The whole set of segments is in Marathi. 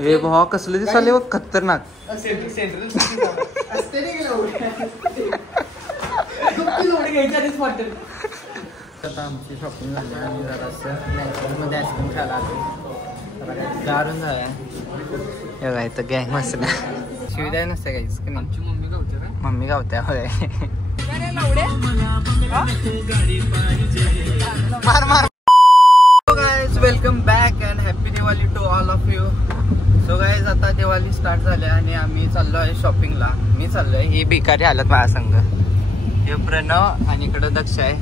हे भावा कसले दिसाले बघ खतरनाक. आता आमची शॉपिंग झाली आणि जरासं मध्ये आईस्क्रीम खायला आलो. दारून झालाय हे काय तर गँग मस्त शिविदा नसते काहीच की नाही. आमची मम्मी गावते होय. मार मार. So guys welcome back and happy Diwali to all of you. So guys आता दिवाळी स्टार्ट झाली आणि आम्ही चाललो आहे शॉपिंगला. मी चाललोय, ही भिकारी आल्यात माझ्या संग. हे प्रणव आणि इकडं दक्ष आहे.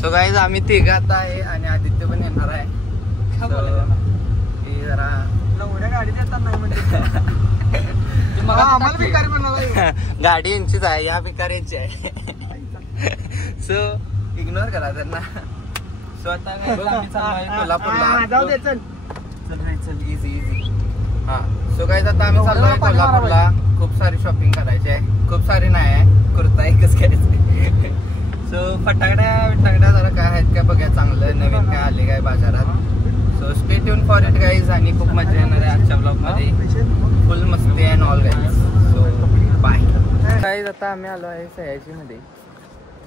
सो गाइस आम्ही तिघ आता आहे आणि आदित्य पण येणार आहे. जरा गाडीत येतात नाही म्हणजे आम्हाला भिकारी म्हणाला. गाडी यांचीच आहे, या भिकाऱ्यांची आहे. सो इग्नोर करा त्यांना. सो आता आम्ही चाललोय कोल्हापूरला. चल इझी इझी. हा सो गाइस आता आम्ही चाललोय कोल्हापूरला. खूप सारी शॉपिंग करायची आहे. खूप सारी नाही आहे, कुर्ता एकच करायचं. सो फटाकड्या जरा काय आहेत काय बघा, चांगलं नवीन काय आले काय बाजारात. So stay tuned for it guys. आणि खूप मजा येणार आहे आजच्या ब्लॉगमध्ये. फुल मस्ती and all guys. So bye guys. आता आम्ही आलो आहे सयाजीमध्ये.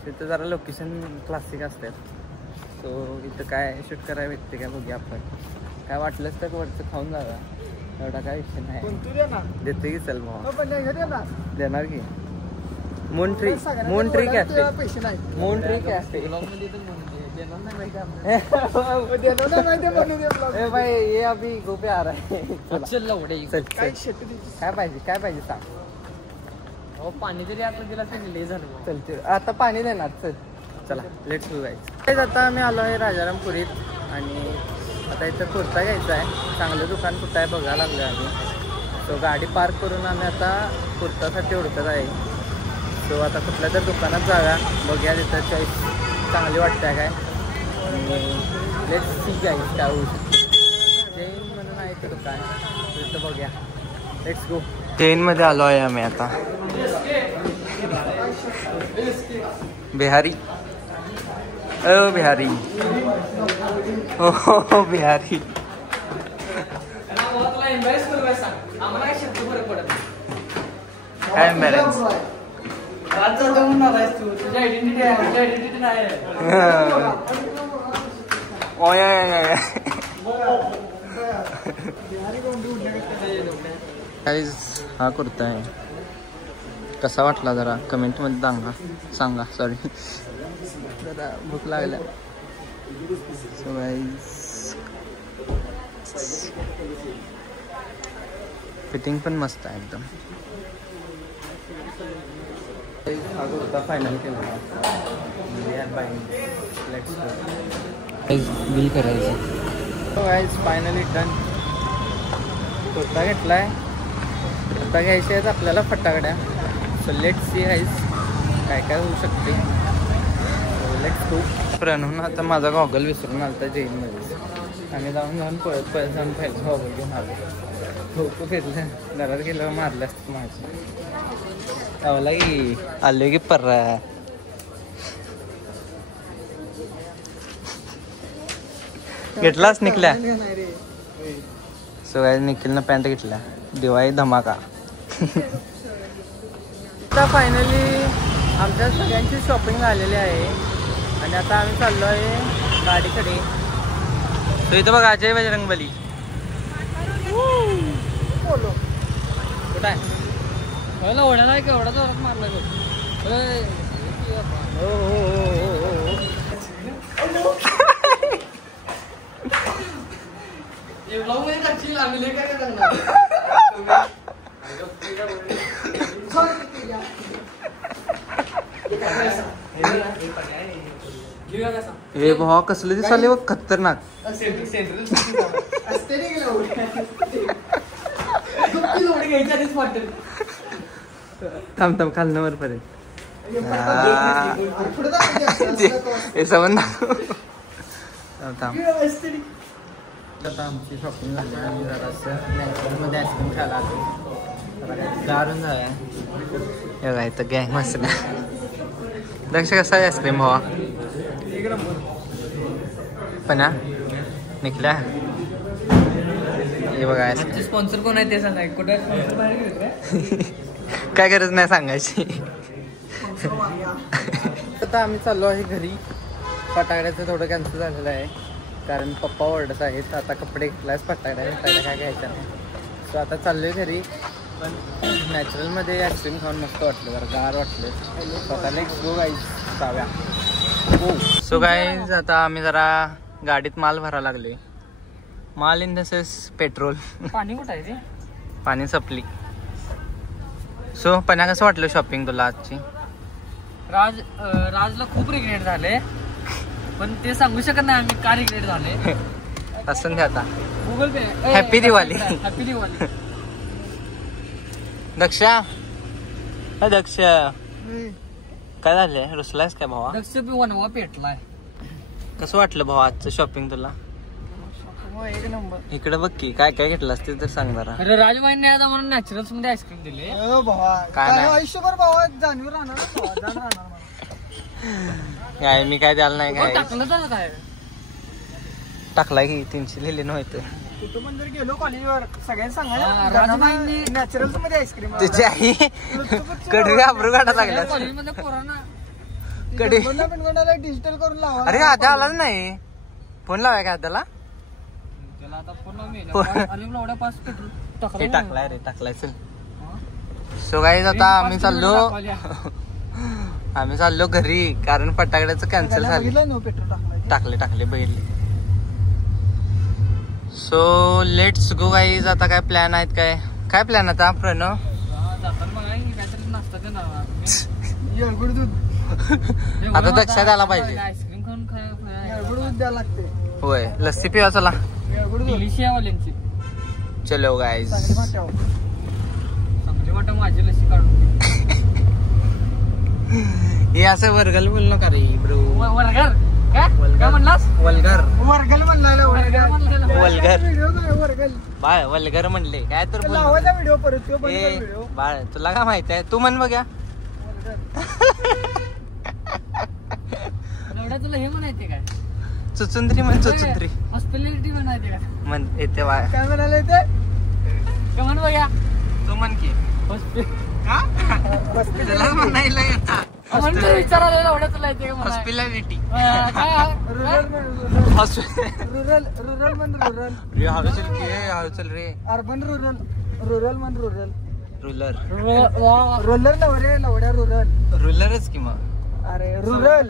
तिथं जरा लोकेशन क्लासिक असतात. सो इथं काय शूट करायला भेटते काय बघूया आपण. काय वाटलंच तर वरचं खाऊन जावा, एवढा काय विषय नाही. देते की चल भावा, देणार की. मोंट्री कॅफे. मोंट्री कॅफे भाई ये अभी गो पे आ रहा है. चल काय पाहिजे सांग. हो पाणी तरी आता दिला ले झालं. चल आता पाणी देणार. चल चला लेट्स गो गाईज. आता आम्ही आलो आहे राजारामपुरीत आणि आता इथं कुर्ता घ्यायचा आहे. चांगलं दुकान कुठं आहे बघायला लागलं आम्ही. सो गाडी पार्क करून आम्ही आता कुर्तासाठी ओळखत आहे. सो आता कुठल्या तर दुकानात जाऊया, बघूया तिथं चॉईस चांगली वाटते काय. लेट्स सी गाईज काय होऊ शकते. जैन म्हणून आहे ते दुकान, तिथं बघूया. Let's go. जैनमध्ये आलो आहे आम्ही आता. बिहारी ओ बिहारी. हो बिहारी. काय एम्बॅरन्स हा कुर्ता आहे. कसा वाटला जरा कमेंट मध्ये सांगा. सॉरी जरा भूक लागल्या. सो गाईज फिटिंग पण मस्त आहे एकदम. हा कुर्ता फायनल केला. बिल करायचं. So guys finally done. Kurta घेतलाय. आता घ्यायचे आहेत आपल्याला फटाकड्या. सो लेट्स सी गाईज काय काय होऊ शकते. Let's go. प्रणवनं आता माझा गॉगल विसरून आला होता जैनमध्ये. आम्ही जाऊन पळत जाऊन पाहिजे गॉगल घेऊन आलो. खूप फिरलं, घरात गेल्यावर मारलं असतं माझं. आवला की आलो की पर्रा. घेतलाच निकल्या. सो गाईज निखिलनं पॅन्ट घेतल्या. दिवाळी धमाका. आता फायनली आमच्या सगळ्यांची शॉपिंग झालेली आहे आणि आता आम्ही चाललो आहे गाडीकडे. तो इथं बघा अजय बजरंगबली. कुठं आहे ओढ्याला आहे का? एवढा जोरात मारला तो. हे भावा कसले दिसाले बघ खतरनाक. थांब खालनं वरपर्यंत. हे समज थांब. आता आमची शॉपिंग झाली आणि जरासं मध्ये आईस्क्रीम खायला आलो. दारून झालाय हे काय तर गँग मस्त. लक्ष कसा आहे आईस्क्रीम भावा? पण निकल्या हे बघा स्पॉन्सर कोण आहे ते सांगा. काय गरज नाही सांगायची. आता आम्ही चाललो आहे घरी. फटाकड्याचं थोडं कॅन्सल झालेलं आहे कारण पप्पा ओरडत आहेत. आता कपडे घेतलास फटाकड्या काय घ्यायचं नाही. सो आता चाललोय घरी. पण नॅचरलमध्ये आईस्क्रीम खाऊन मस्त वाटलं, जरा गार वाटलं. स्वतः लेट्स गो गाईज जाऊया. सो गाईज आता आम्ही जरा गाडीत माल भरायला लागले. माल इन द सेन्स पेट्रोल. पाणी कुठं आहे ते? पाणी संपली. सो पण्या कसं वाटलं शॉपिंग तुला आजची? राजला खूप रिग्रेट झाले, पण ते सांगू शकत नाही आम्ही का रिग्रेट झाले. असं द्या आता. गुगल पे. हॅपी दिवाळी. हॅपी दिवाळी. दक्षा दक्ष काय झालंय? रुसलायस काय भावा? दक्ष बी वनवा पेटलाय. कसं वाटलं भावा आजचं शॉपिंग तुला? एक नंबर. इकडे बघ की काय काय घेतलं असते तर सांग जरा. अरे राजबाईंनी आता म्हणून नॅचरल्स मध्ये आईस्क्रीम दिले. काय नाही आयुष्यभर भावा जाणीव राहणार. काय मी काय द्यायला नाही. काय टाकलं झालं काय? टाकलाय की 300 लिहिले नव्हते. कुठं पण जर गेलो कॉलेजवर सगळ्यांनी सांगायला राजबाईंनी नॅचरल्स मध्ये आईस्क्रीम. तुझी आई कडवी आबरू काढा लागल्या. कॉलेजमध्ये पोरांना कडी डिजिटल करून लावा. अरे आद्या आलाच नाही. फोन लावाय का आद्याला? त्याला आता फोन लावून हे टाकलाय रे, टाकलाय. चल सो गाईज आता आम्ही चाललो घरी कारण फटाकड्याचं कॅन्सल झालं. टाकले बघितले. So let's go guys. आता काय प्लॅन आहेत? काय प्लॅन आता प्रणव? आता दक्षा द्यायला पाहिजे. आईस्क्रीम खाऊन द्यायला लागते. होय लस्सी पिवा चला. चलो गाईज. माझी लस्सी काढून हे असं वर्गल बोल नका रे ब्रो. वर्गर काय म्हणलास? वल्गर वर्गल म्हणला. वल्गर बाळ वल्गर म्हणले काय तर व्हिडिओ परत बाळ तुला काय माहित आहे? तू म्हण बघ्या. तुला हे म्हणायचे काय? चुचुंद्री म्हण. चुचुंद्री हॉस्पिटॅलिटी म्हणायचे का? म्हण येते बाळ. काय म्हणाले ते? काय म्हण बघ्या. तू म्हण की म्हणायला विचारायला एवढं तुला येते का? हॉस्पिटॅलिटी. रुरल म्हण. चल रे. अर्बन रुरल म्हण. रुलर नवरे लवड्या रुरल. रुलरच की मग. अरे रुरल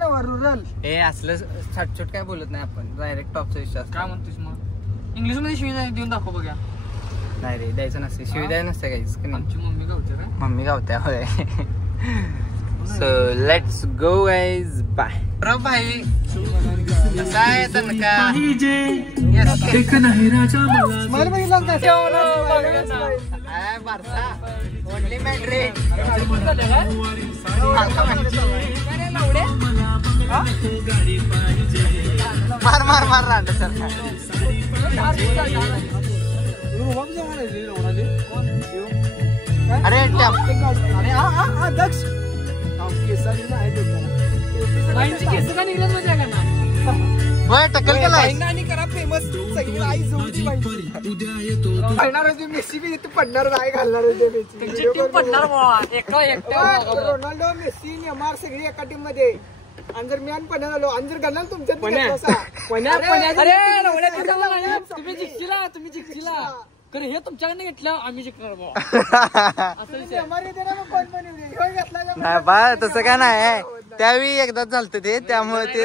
नव रुरल. हे असलं छटछट काय बोलत नाही आपण. डायरेक्ट टॉपचा विश्वास. काय म्हणतोस मग? इंग्लिश मध्ये शिवी देऊन दाखव बघा. नाही रे द्यायचं नसते. शिवी द्यायला नसते काहीच. आमची मम्मी गावते का? मम्मी गावत्या होय. So let's go guys. Bye. बरो भाई कसा आहे तनका? Only matric. मार रांड सर. अरे दक्ष केस का निघलं मजा का ना? होय टक्कल केलाय. करा फेमस सगळी आई जोडी मेसी बी पडणार नाही. घालणार पडणार रोनाल्डो मेसी नेमार सगळी एका टीम मध्ये. आणि जर मी पण आलो आणि जर घालणार तुमच्यात तुम्ही जिंकशीला खरं हे तुमच्याकडनं घेतलं आम्ही जिंकणार. नाही बा तसं काय नाही. त्यावेळी एकदाच झालत ते त्यामुळे ते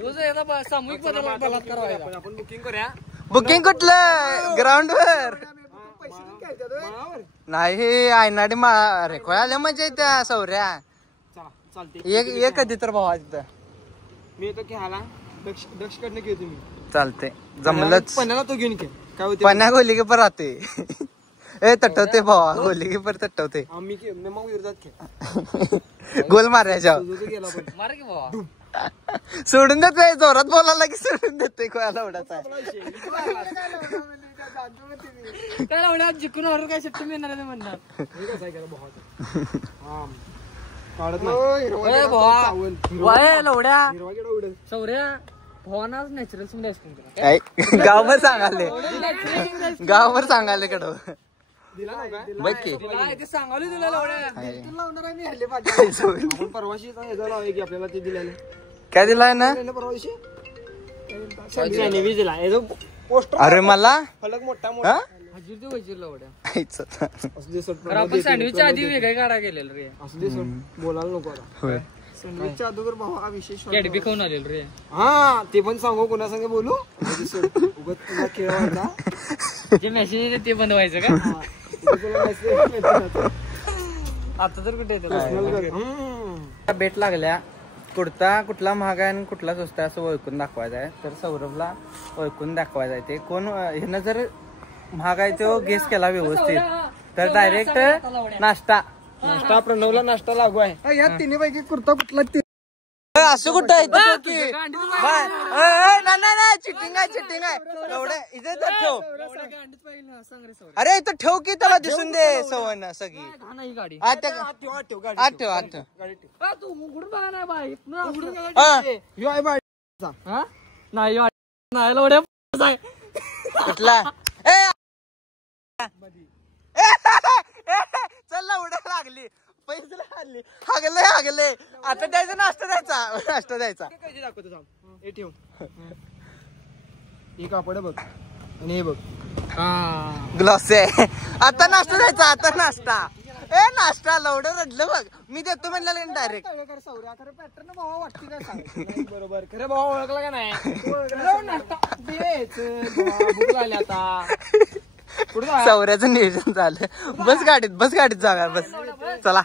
रोज एकदा सामूहिक बलात्कार व्हायचा. आपण बुकिंग करूया. बुकिंग कुठलं? ग्राउंड वर नाही. आयनाडी अरे कोळाल्या म्हणजे त्या सौऱ्या. एक कधी तर भावा तिथं मी येतो की हाला दक्ष कडनं घेऊ तुम्ही. चालते जमलंच. पण्याला तो घेऊन घे. काय होते पण्या गोली की पर राहते. ए तटवते भावा. गोली की पर तटवते. आम्ही मग विरोधात खेळ. गोल मारायच्या मार की भावा. सोडून देतोय. जोरात बोलायला की सोडून देतोय. कोणाला उडाचा काय लावण्यात जिंकून वर काय शक्ती मिळणार आहे म्हणणार. सौर्या भवानाच नॅचरल मध्ये आईस्क्रीम गावभर सांगाले गावभर सांगाले कडव बघ की ते सांगावली तुला लावणार आहे मी हल्ले परवाशी आपल्याला ते दिलेलं काय दिलाय ना परवाशी दिला पोस्टर अरे मला फलक मोठा मोठा आपण सँडविचच्या आधी वेगळे काढा गेलेलो रे असं दे बोलायला नको सँडविचच्या अगोदर भावा विशेष कॅडबी खाऊन आलेलो रे हा ते पण सांगू कोणा संग बोलू जे मेसेज येते ते बंद व्हायचं का आता तर कुठे येतो बेट लागल्या कुर्ता कुठला महाग आहे आणि कुठला स्वस्त आहे असं ओळखून दाखवायचं आहे तर सौरभला ओळखून दाखवायचं आहे ते कोण ह्यानं जर महाग आहे तो गेस केला व्यवस्थित तर डायरेक्ट नाश्ता प्रणवला नाश्ता लागू आहे या तिन्ही पैकी कुर्ता कुठला असं कुठं आहे चिटिंग आहे चिटिंग आहे एवढे इथे तर ठेव अरे इथं ठेव की त्याला दिसून दे सवण सगळी आत ठेव कुठला चल उड्या लागली पैसे लागली हागले हागले आता द्यायचं नाश्ता द्यायचा दाखवतो हे ठेव हे कापड बघ आणि हे बघ ग्लॉस आहे आता नाश्ता द्यायचा आता नाश्ता नाश्ता लवडं रडलं बघ मी देतो म्हणलं डायरेक्ट पॅटर्न भावा वाटते का सांग बरोबर खरे भावा ओळखला का नाही नाश्ता भूक लागली आता सौऱ्याचं नियोजन झालं बस गाडीत जागा बस चला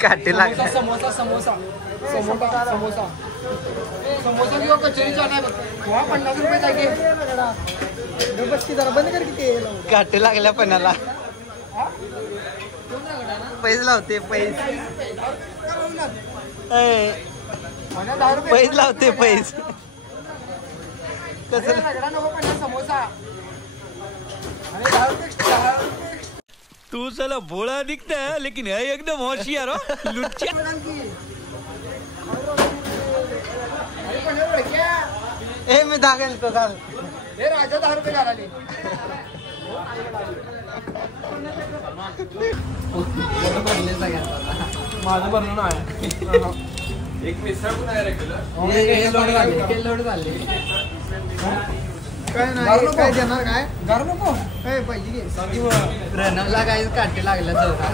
काटे लागला समोसा किंवा कचोरीचा नाही बघ 50 रुपये जागे जरा बंद कर किती काटे लागल्या पणाला पैसे लावते पैसे लावते कसं समोसा तू साला भोळा दिखता है लेकिन है एकदम होशियार हो लुच्चा मी दागेल तो चाल राजा 10 रुपये घालाले माझं भरलं नाही एक मिसळ पण आहे लोड झाले काय नाही काय देणार काय घर नको काय पाहिजे प्रणवला काही काटे लागल्या चौका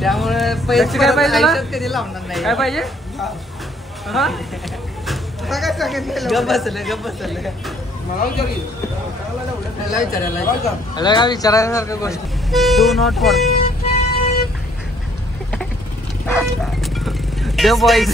त्यामुळे पैसे काय पाहिजे कधी लावणार नाही काय पाहिजे गप बसलं मला विचारायला काय विचारायसारखं गोष्ट do not for the boys